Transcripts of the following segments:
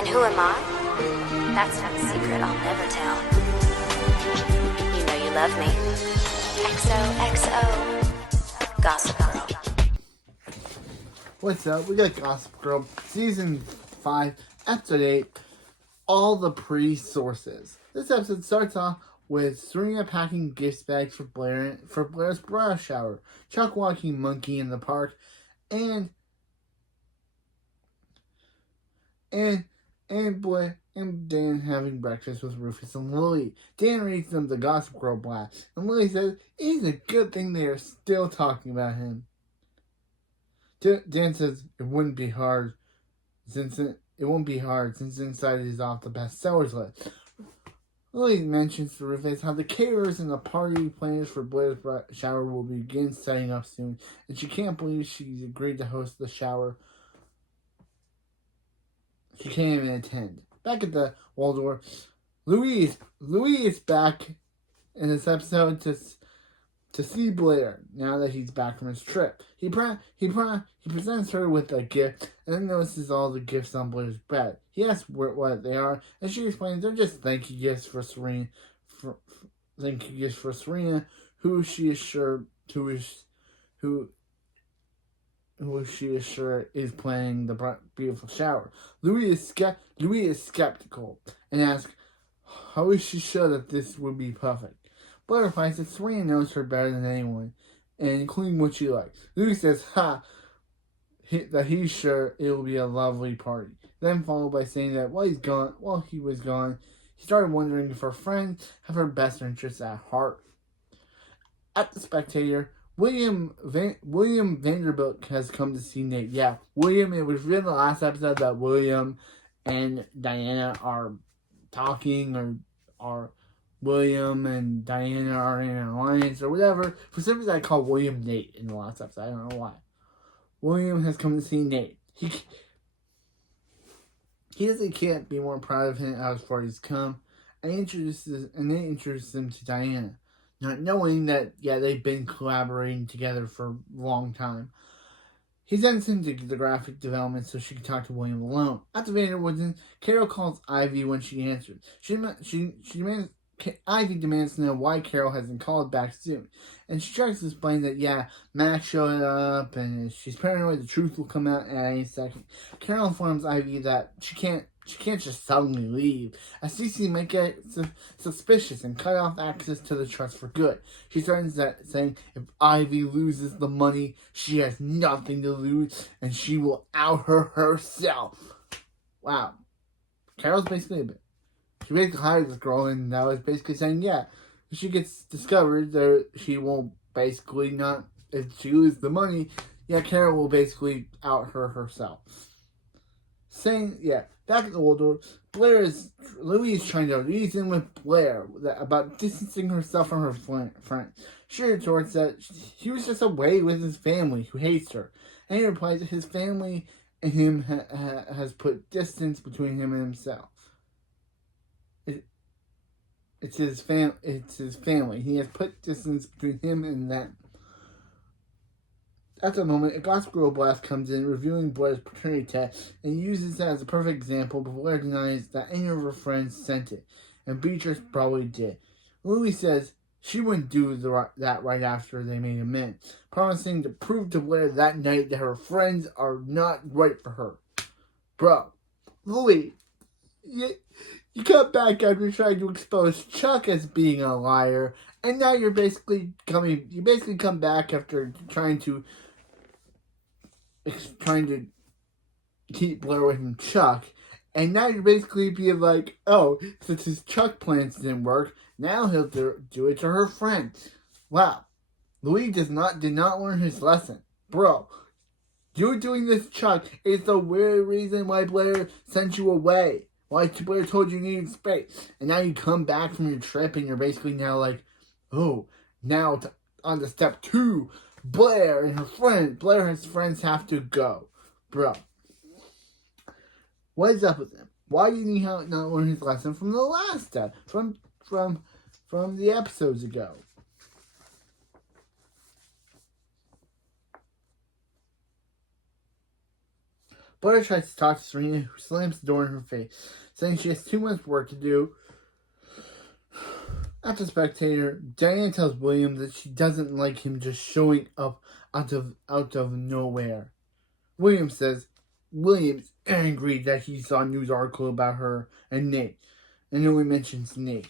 And who am I? That's not a secret I'll never tell. You know you love me. XOXO. Gossip Girl. What's up? We got Gossip Girl, Season 5, Episode 8, All the Pre-Sources. This episode starts off with Serena packing gift bags for Blair's bridal shower, Chuck walking monkey in the park, and Blair and Dan having breakfast with Rufus and Lily. Dan reads them the Gossip Girl blast, and Lily says it's a good thing they are still talking about him. Dan says it won't be hard since Inside is off the bestsellers list. Lily mentions to Rufus how the caterers and the party planners for Blair's shower will begin setting up soon, and she can't believe she's agreed to host the shower. She can't even attend. Back at the Waldorf, Louis is back in this episode to see Blair now that he's back from his trip. He presents her with a gift and then notices all the gifts on Blair's bed. He asks what they are, and she explains they're just thank you gifts for Serena, who she is sure is planning the beautiful shower. Louis is skeptical and asks, how is she sure that this would be perfect? Blair replies that Serena knows her better than anyone, and including what she likes. Louis says, that he's sure it will be a lovely party. Then followed by saying that while he was gone, he started wondering if her friends have her best interests at heart. At the Spectator, William Vanderbilt has come to see Nate. Yeah, William, it was revealed in the last episode that William and Diana are talking, or William and Diana are in an alliance, or whatever. For some reason, I call William Nate in the last episode. I don't know why. William has come to see Nate. He can't be more proud of him as far as he's come. And Nate introduces him to Diana, not knowing that, they've been collaborating together for a long time. He sends him to the graphic development so she can talk to William alone. At the Vanderwoods, Carol calls Ivy when she answers. Ivy demands to know why Carol hasn't called back soon. And she tries to explain that, Max showed up and she's paranoid the truth will come out at any second. Carol informs Ivy that she can't just suddenly leave, as Cece might get suspicious and cut off access to the trust for good. She starts saying if Ivy loses the money, she has nothing to lose, and she will out her herself. Wow. Carol's basically she basically hired this girl, and now is basically saying, if she gets discovered, she will basically not, if she loses the money, Carol will basically out her herself. Back at the Waldorf, Louis is trying to reason with Blair about distancing herself from her friend. She retorts that he was just away with his family, who hates her. And he replies that his family and him has put distance between him and himself. It's his family. He has put distance between him and them. At the moment, a Gossip Girl blast comes in, reviewing Blair's paternity test, and uses that as a perfect example, but Blair denies that any of her friends sent it, and Beatrice probably did. Louis says she wouldn't do that right after they made amends, promising to prove to Blair that night that her friends are not right for her. Bro, Louis, you come back after trying to expose Chuck as being a liar, and now you basically come back after trying to keep Blair away from Chuck, and now you're basically being like, since his Chuck plans didn't work, now he'll do it to her friend. Wow. Louis did not learn his lesson. Bro, you doing this Chuck is the very reason why Blair sent you away. Why Blair told you needed space. And now you come back from your trip and you're basically now like, now on to step 2. Blair and his friends have to go. Bro. What is up with him? Why didn't he not learn his lesson from the last step? From the episodes ago? Blair tries to talk to Serena, who slams the door in her face, saying she has too much work to do. After Spectator, Diana tells William that she doesn't like him just showing up out of nowhere. William's angry that he saw a news article about her and Nate, and only mentions Nate.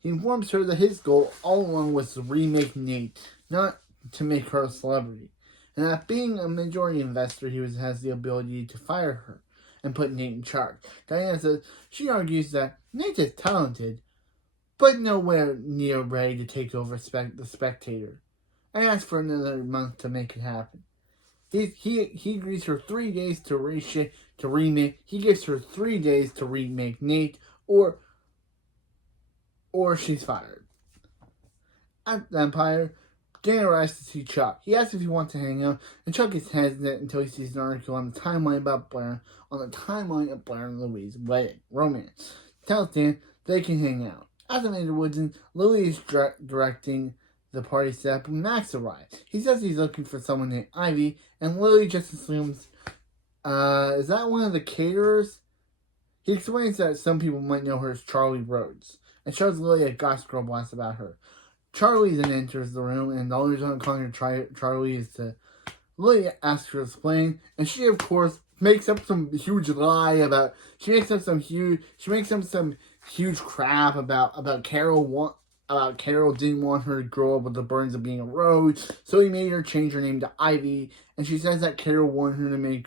He informs her that his goal all along was to remake Nate, not to make her a celebrity, and that being a majority investor, he has the ability to fire her and put Nate in charge. Diana says she argues that Nate is talented, but nowhere near ready to take over the Spectator, and asks for another month to make it happen. He agrees for 3 days to remake. He gives her 3 days to remake Nate, or she's fired. At the Empire, Dan arrives to see Chuck. He asks if he wants to hang out, and Chuck is hesitant until he sees an article on the timeline of Blair and Louis' wedding romance. Tells Dan they can hang out. As the Major Woods, Lily is directing the party setup when Max arrives. He says he's looking for someone named Ivy, and Lily just assumes, is that one of the caterers? He explains that some people might know her as Charlie Rhodes, and shows Lily a Gossip Girl blast about her. Charlie then enters the room, and the only reason I'm calling her Charlie is to... Lily asks her to explain, and she, of course, makes up some huge lie about... She makes up some huge crap about Carol didn't want her to grow up with the burdens of being a Rhodes, so he made her change her name to Ivy, and she says that Carol wanted her to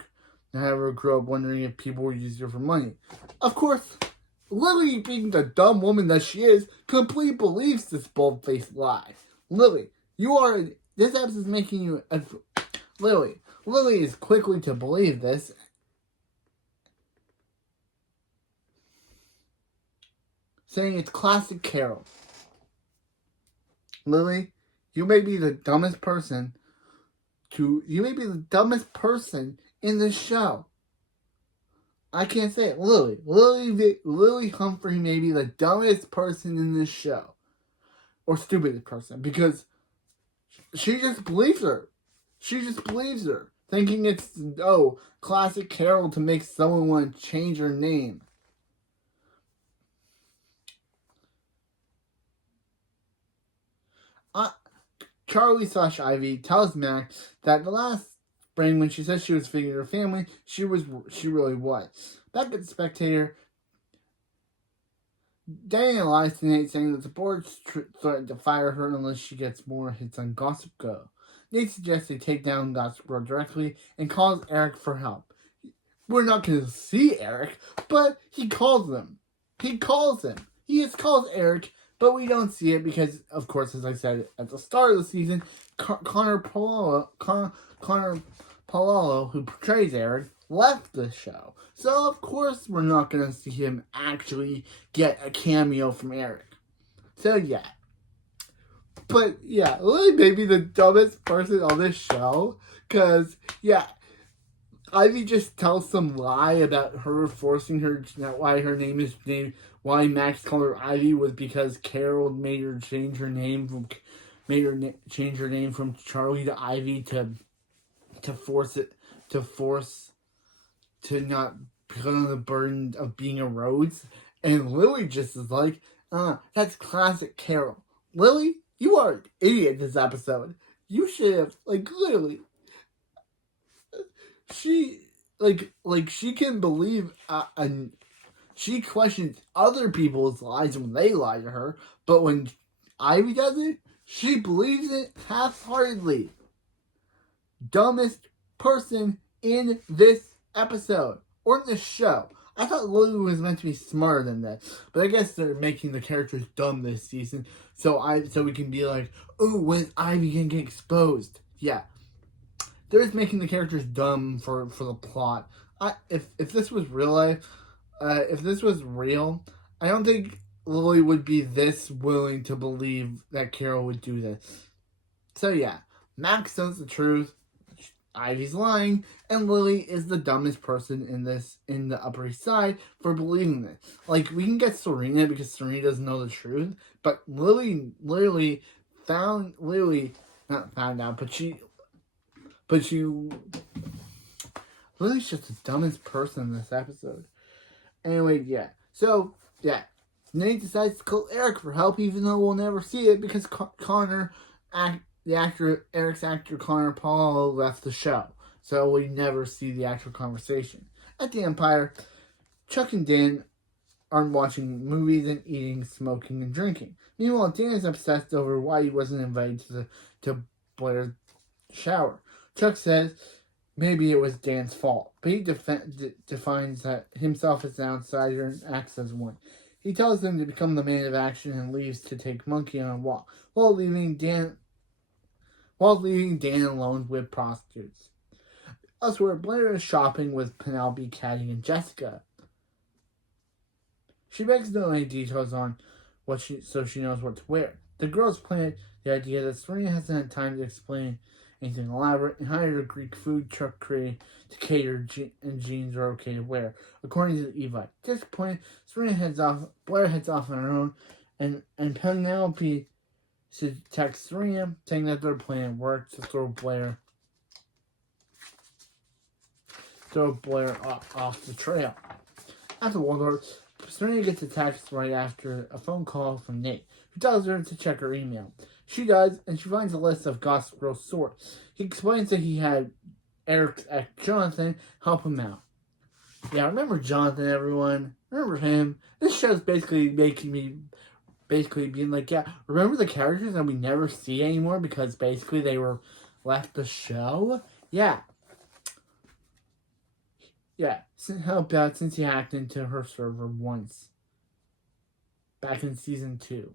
have her grow up wondering if people would use her for money. Of course, Lily, being the dumb woman that she is, completely believes this bold-faced lie. Lily, this episode is making you... Lily is quickly to believe this. Saying it's classic Carol. Lily, you may be the dumbest person in this show. I can't say it. Lily Humphrey may be the dumbest person in this show. Or stupidest person. Because she just believes her. Thinking it's, classic Carol to make someone want to change her name. Charlie/Ivy tells Max that the last spring when she said she was feeding her family, she really was. Back at the Spectator, Diana lies to Nate saying that the board threatened to fire her unless she gets more hits on Gossip Girl. Nate suggests they take down Gossip Girl directly and calls Eric for help. We're not going to see Eric, but he calls him. He calls Eric, but we don't see it because, of course, as I said at the start of the season, Connor Palalo, who portrays Eric, left the show. So, of course, we're not going to see him actually get a cameo from Eric. So, yeah. But, yeah, Lily may be the dumbest person on this show. Because, yeah, Ivy just tells some lie about her forcing her, why her name is named, why Max called her Ivy was because Carol made her change her name from Charlie to Ivy to not put on the burden of being a Rhodes. And Lily just is like, that's classic Carol. Lily, you are an idiot this episode. You should have, literally, she can believe, she questions other people's lies when they lie to her, but when Ivy does it, she believes it half-heartedly. Dumbest person in this episode, or in this show. I thought Lily was meant to be smarter than that, but I guess they're making the characters dumb this season, so we can be like, ooh, when's Ivy gonna get exposed? Yeah. They're just making the characters dumb for the plot. If this was real life, if this was real, I don't think Lily would be this willing to believe that Carol would do this. So yeah, Max knows the truth, Ivy's lying, and Lily is the dumbest person in the Upper East Side for believing this. We can get Serena because Serena doesn't know the truth, but Lily not found out, but she Lily's just the dumbest person in this episode. Anyway, yeah. So, yeah. Nate decides to call Eric for help, even though we'll never see it, because Eric's actor Connor Paul left the show. So we never see the actual conversation. At the Empire, Chuck and Dan are watching movies and eating, smoking, and drinking. Meanwhile, Dan is obsessed over why he wasn't invited to Blair's shower. Chuck says maybe it was Dan's fault, but he defines himself as an outsider and acts as one. He tells them to become the man of action and leaves to take Monkey on a walk, while leaving Dan alone with prostitutes. Elsewhere, Blair is shopping with Penelope, Caddy, and Jessica. She begs to know any details on so she knows what to wear. The girls plant the idea that Serena hasn't had time to explain anything elaborate and hired a Greek food truck crew to cater and jeans are okay to wear, according to the Evite. At this point, Blair heads off on her own, and Penelope texts Serena saying that their plan worked to throw Blair off the trail. After Waldorf, Serena gets a text right after a phone call from Nate, who tells her to check her email. She does, and she finds a list of Gossip Girl's source. He explains that he had Eric's ex Jonathan help him out. Yeah, remember Jonathan, everyone? Remember him? This show's basically making me being like, yeah, remember the characters that we never see anymore because basically they were left the show? Yeah. Yeah, helped out since he hacked into her server once. Back in season 2.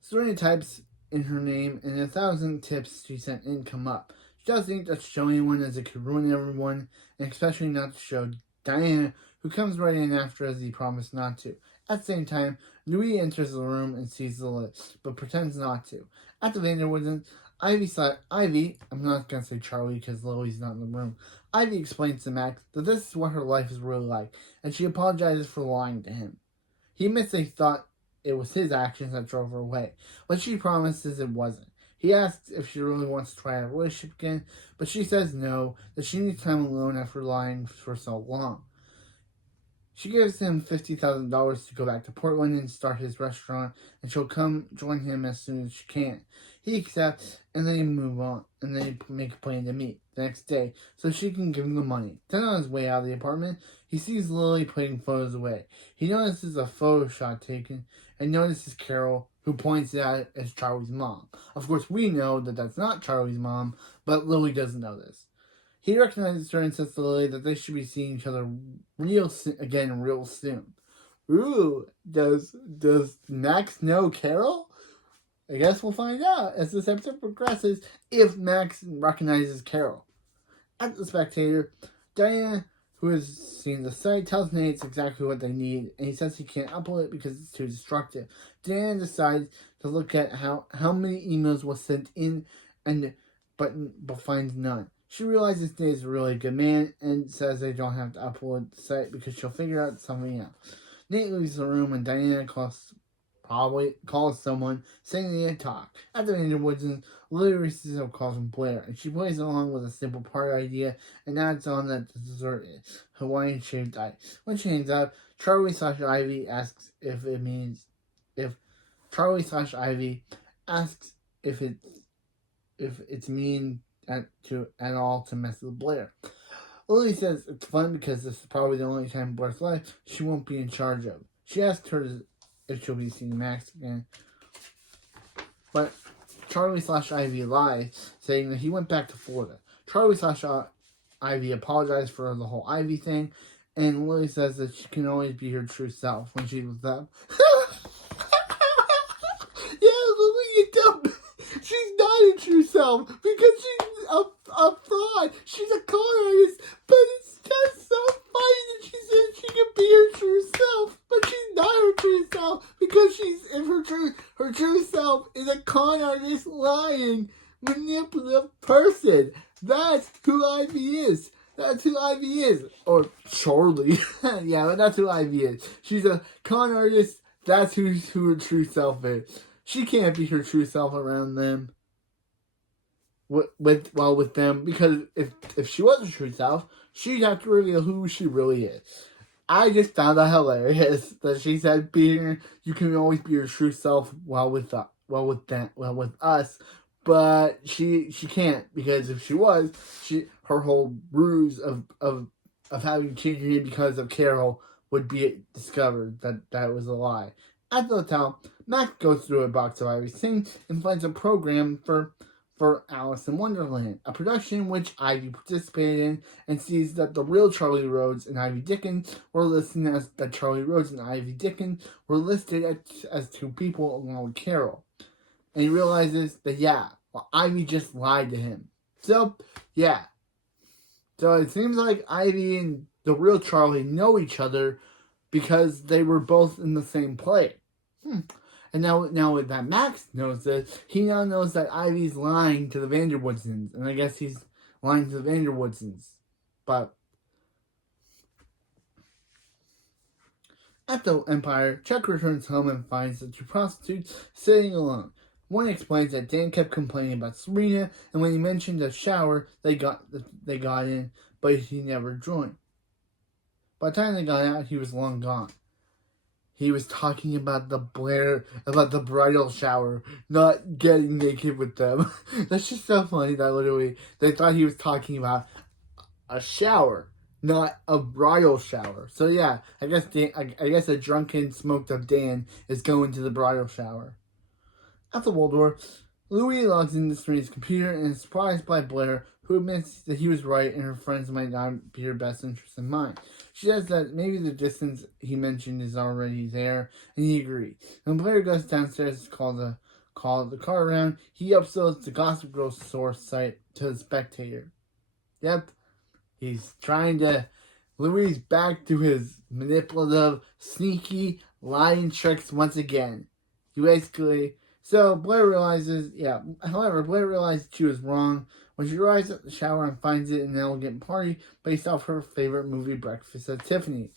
Serena types in her name, and 1,000 tips she sent in come up. She doesn't think that showing anyone as it could ruin everyone, and especially not to show Diana, who comes right in after as he promised not to. At the same time, Louis enters the room and sees the list, but pretends not to. At the Vanderwoods, Ivy, I'm not going to say Charlie because Lily's not in the room. Ivy explains to Max that this is what her life is really like, and she apologizes for lying to him. He admits that he thought it was his actions that drove her away, but she promises it wasn't. He asks if she really wants to try a relationship again, but she says no, that she needs time alone after lying for so long. She gives him $50,000 to go back to Portland and start his restaurant, and she'll come join him as soon as she can. He accepts, and they move on, and they make a plan to meet the next day so she can give him the money. Then on his way out of the apartment, he sees Lily putting photos away. He notices a photo shot taken, and notices Carol, who points it out as Charlie's mom. Of course, we know that that's not Charlie's mom, but Lily doesn't know this. He recognizes her and says to Lily that they should be seeing each other real soon. Ooh, does Max know Carol? I guess we'll find out as this episode progresses if Max recognizes Carol. At the Spectator, Diana, who has seen the site, tells Nate exactly what they need, and he says he can't upload it because it's too destructive. Diana decides to look at how many emails were sent in, but finds none. She realizes Nate is a really good man and says they don't have to upload the site because she'll figure out something else. Nate leaves the room and Diana calls someone saying they had talked. At the Vanderwoods, Lily receives a call from Blair, and she plays along with a simple party idea and adds on that the dessert is Hawaiian shaved ice. When she hangs up, Charlie/Ivy asks if it's mean at all to mess with Blair. Lily says it's fun because this is probably the only time in Blair's life she won't be in charge of. She asks her if she'll be seeing Max again, but Charlie/Ivy lies, saying that he went back to Florida. Charlie/Ivy apologized for the whole Ivy thing, and Lily says that she can always be her true self when she was up. Yeah, Lily, you dumb. She's not her true self because she's a fraud. She's a con artist, but it's just so funny that she said she can be her true self, but she's not her true self because her true self is a con artist, lying, manipulative person. That's who Ivy is. That's who Ivy is. Or Charlie. Yeah, but that's who Ivy is. She's a con artist. That's who her true self is. She can't be her true self around them. With them, because if she was her true self, she'd have to reveal who she really is. I just found that hilarious that she said, "Peter, you can always be your true self with us," but she can't, because if she was, her whole ruse of having changed her name because of Carol would be discovered that was a lie. At the hotel, Mac goes through a box of Ivy's things and finds a program for Alice in Wonderland, a production in which Ivy participated in, and sees that the real Charlie Rhodes and Ivy Dickens were listed as that Charlie Rhodes and Ivy Dickens were listed as two people along with Carol. And he realizes that, Ivy just lied to him. So it seems like Ivy and the real Charlie know each other because they were both in the same play. And now that Max knows this, he now knows that Ivy's lying to the Vanderwoodsons. And I guess he's lying to the Vanderwoodsons. But at the Empire, Chuck returns home and finds the two prostitutes sitting alone. One explains that Dan kept complaining about Serena, and when he mentioned the shower, they got in, but he never joined. By the time they got out, he was long gone. He was talking about the bridal shower, not getting naked with them. That's just so funny that literally they thought he was talking about a shower, not a bridal shower. So yeah, I guess a drunken, smoked up Dan is going to the bridal shower. At the Waldorf, Louis logs into Serena's computer and is surprised by Blair, who admits that he was right and her friends might not be her best interest in mind. She says that maybe the distance he mentioned is already there, and he agrees. When Blair goes downstairs to call the car around, he uploads the Gossip Girl source site to the Spectator. Yep, he's trying to... Louis back to his manipulative, sneaky, lying tricks once again. He basically... So Blair realizes, however, Blair realizes she was wrong when she arrives at the shower and finds it an elegant party based off her favorite movie, Breakfast at Tiffany's.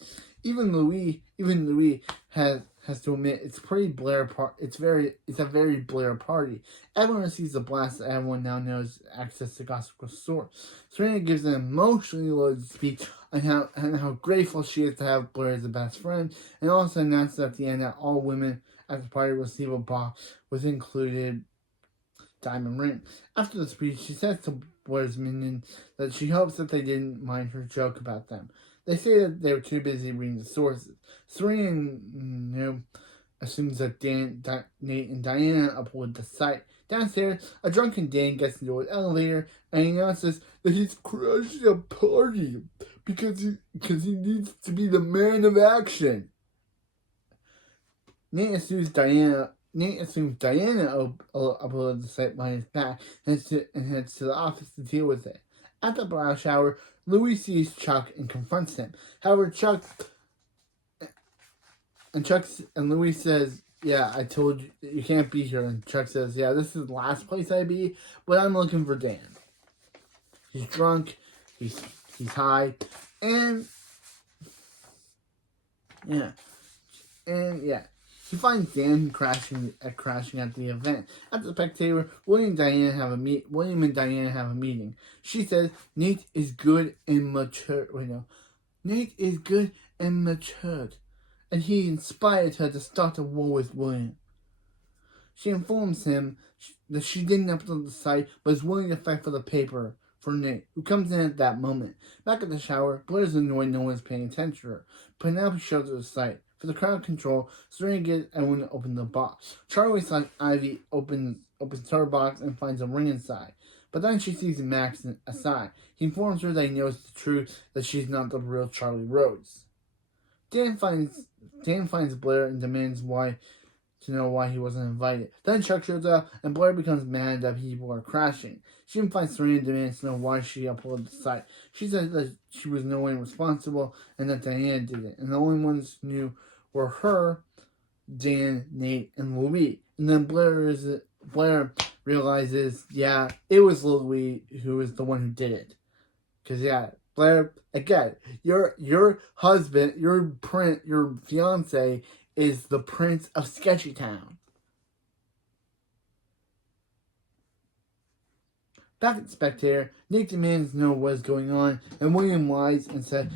Even Louis has to admit it's pretty Blair it's a very Blair party. Everyone receives a blast that everyone now knows access to Gossip Girl store. Serena gives an emotionally loaded speech on how grateful she is to have Blair as a best friend, and also announces at the end that all women at the party receive a box with included diamond ring. After the speech, she says to Blair's minions that she hopes that they didn't mind her joke about them. They say that they were too busy reading the sources. Serena assumes that Nate and Diana upload the site. Downstairs, a drunken Dan gets into an elevator and he announces that he's crashing a party because he needs to be the man of action. Nate assumes Diana uploaded the site behind his back and heads to the office to deal with it. At the bridal shower, Louis sees Chuck and confronts him. However, Louis says, "Yeah, I told you you can't be here." And Chuck says, "Yeah, this is the last place I'd be, but I'm looking for Dan." He's drunk, he's high, and he finds Dan crashing at the event. At the Spectator, William and Diana have a meeting. She says Nate is good and mature. Nate is good and matured, and he inspired her to start a war with William. She informs him that she didn't upload the site, but is willing to fight for the paper for Nate, who comes in at that moment. Back at the shower, Blair's annoyed no one's paying attention to her. Penelope shows her the site. For the crowd control, Serena gets everyone to open the box. Charlie / Ivy opens her box and finds a ring inside. But then she sees Max aside. He informs her that he knows the truth, that she's not the real Charlie Rhodes. Dan finds Blair and demands to know why he wasn't invited. Then Chuck shows up, and Blair becomes mad that people are crashing. She finds Serena and demands to know why she uploaded the site. She says that she was no one responsible, and that Diana did it. And the only ones who knew were her, Dan, Nate, and Louis. And then Blair realizes, it was Louis who was the one who did it. Because, Blair, again, your husband, your fiance is the Prince of Sketchytown. Back at Spectator, Nate demands to know what's going on, and William lies and says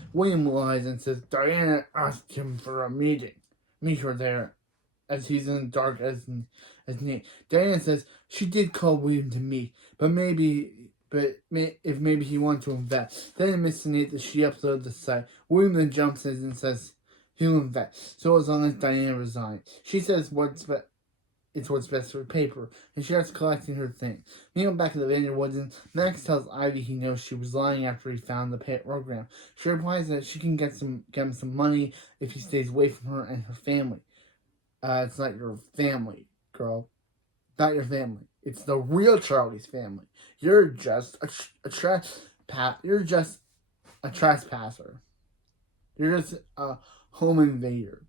Diana asked him for a meeting. Meet her there, as he's in the dark as Nate. Diana says she did call William to meet, if maybe he wants to invest. Then admits to Nate that she uploaded the site. William then jumps in and says he'll invest, so as long as Diana resigns. She says it's what's best for paper, and she starts collecting her things. Meanwhile, back at the Vanderwoods, Woods, Max tells Ivy he knows she was lying after he found the program. She replies that she can get him some money if he stays away from her and her family. It's not your family, girl. Not your family. It's the real Charlie's family. You're just You're just a trespasser. You're just a home invader.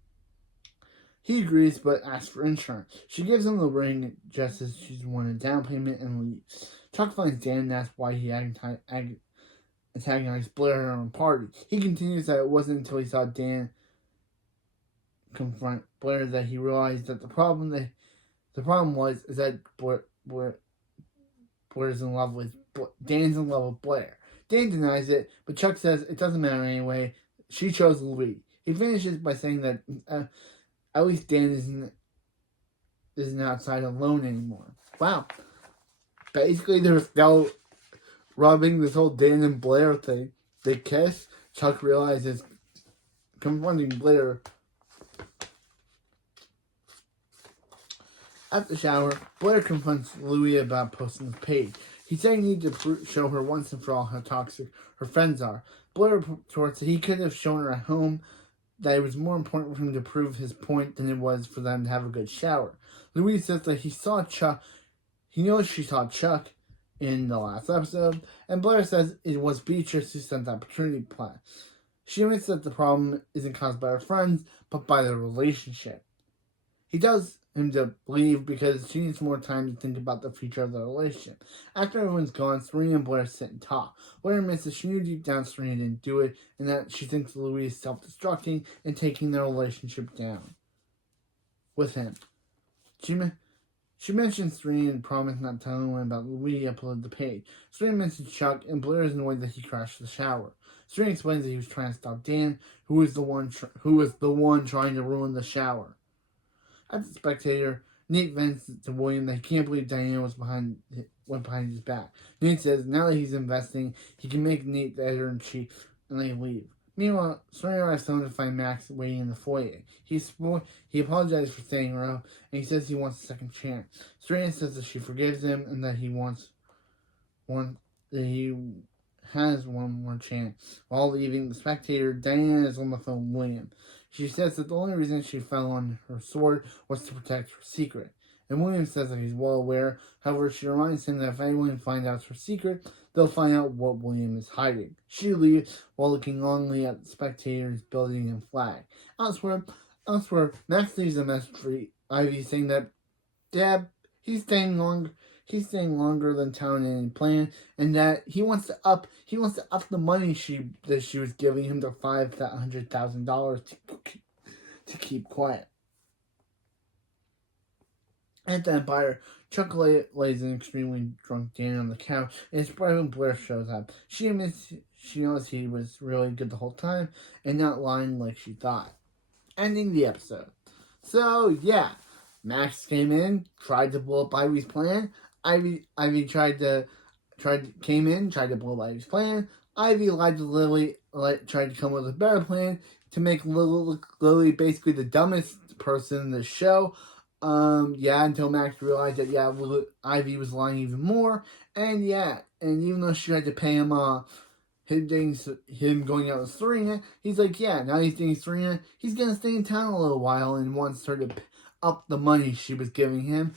He agrees, but asks for insurance. She gives him the ring just as she's won a down payment and leaves. Chuck finds Dan and asks why he antagonized Blair at her party. He continues that it wasn't until he saw Dan confront Blair that he realized that the problem was that Blair's in love with Dan's in love with Blair. Dan denies it, but Chuck says it doesn't matter anyway. She chose Louis. He finishes by saying that at least Dan isn't outside alone anymore. Wow. Basically, they're still rubbing this whole Dan and Blair thing. They kiss. Chuck realizes confronting Blair. At the shower, Blair confronts Louis about posting the page. He's saying he needs to show her once and for all how toxic her friends are. Blair retorts that he could have shown her at home that it was more important for him to prove his point than it was for them to have a good shower. Louis says that he knows she saw Chuck in the last episode, and Blair says it was Beatrice who sent the opportunity plan. She admits that the problem isn't caused by her friends, but by their relationship. He tells him to leave because she needs more time to think about the future of the relationship. After everyone's gone, Serena and Blair sit and talk. Blair admits that she knew deep down Serena didn't do it, and that she thinks Louis is self-destructing and taking their relationship down with him. She mentions Serena and promised not to tell anyone about Louis uploaded the page. Serena mentions Chuck, and Blair is annoyed that he crashed the shower. Serena explains that he was trying to stop Dan, who was the one trying to ruin the shower. At the Spectator, Nate vents to William that he can't believe Diana went behind his back. Nate says now that he's investing, he can make Nate the editor-in-chief, and they leave. Meanwhile, Serena arrives home to find Max waiting in the foyer. He apologizes for staying her up, and he says he wants a second chance. Serena says that she forgives him and that he has one more chance. While leaving the Spectator, Diana is on the phone with William. She says that the only reason she fell on her sword was to protect her secret. And William says that he's well aware. However, she reminds him that if anyone finds out her secret, they'll find out what William is hiding. She leaves while looking longingly at the Spectator's building and flag. Elsewhere, Max leaves a message for Ivy saying that Deb, he's staying longer than town and any plan, and that he wants to up the money that she was giving him to $500,000 to keep quiet. At the Empire, Chuck lays an extremely drunk Dan on the couch, and it's right when Blair shows up. She admits she knows he was really good the whole time, and not lying like she thought. Ending the episode. So, yeah. Max came in, tried to blow up Ivy's plan. Ivy came in, tried to blow up Ivy's plan. Ivy lied to Lily, tried to come up with a better plan to make Lily basically the dumbest person in the show. Until Max realized that, Ivy was lying even more. And even though she had to pay him him going out with Serena, he's like, now he's dating Serena, he's gonna stay in town a little while and wants her to up the money she was giving him.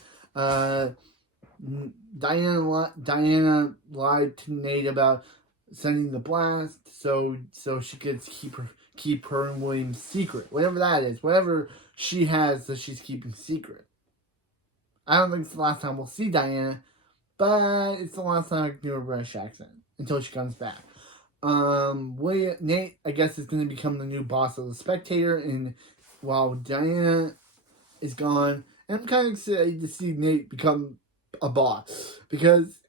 Diana lied to Nate about sending the blast so she could keep her and William's secret. Whatever that is. Whatever she has that she's keeping secret. I don't think it's the last time we'll see Diana, but it's the last time I can do a British accent until she comes back. Nate, I guess, is going to become the new boss of the Spectator, and while Diana is gone, and I'm kind of excited to see Nate become a boss, because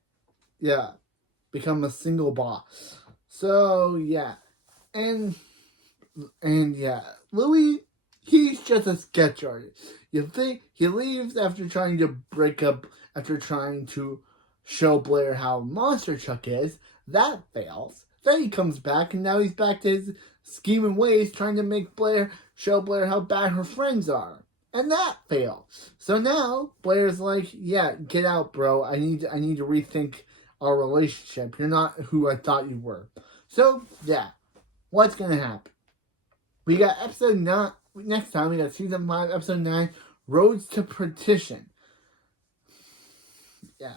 become a single boss. So, yeah. And yeah, Louis, he's just a sketch artist. You think he leaves after trying to break up, after trying to show Blair how Monster Truck is. That fails. Then he comes back, and now he's back to his scheming ways, trying to make show Blair how bad her friends are. And that failed. So now Blair's like, yeah, get out, bro. I need to rethink our relationship. You're not who I thought you were. So, yeah. What's gonna happen? We got episode 9. Next time, we got season 5, episode 9, Roads to Perdition. Yeah.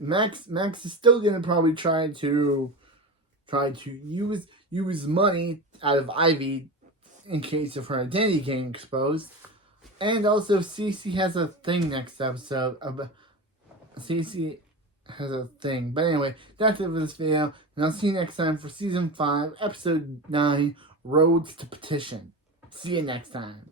Max is still gonna probably try to use money out of Ivy in case of her identity getting exposed. And also, Cece has a thing next episode. Cece has a thing. But anyway, that's it for this video. And I'll see you next time for Season 5, Episode 9, Roads to Perdition. See you next time.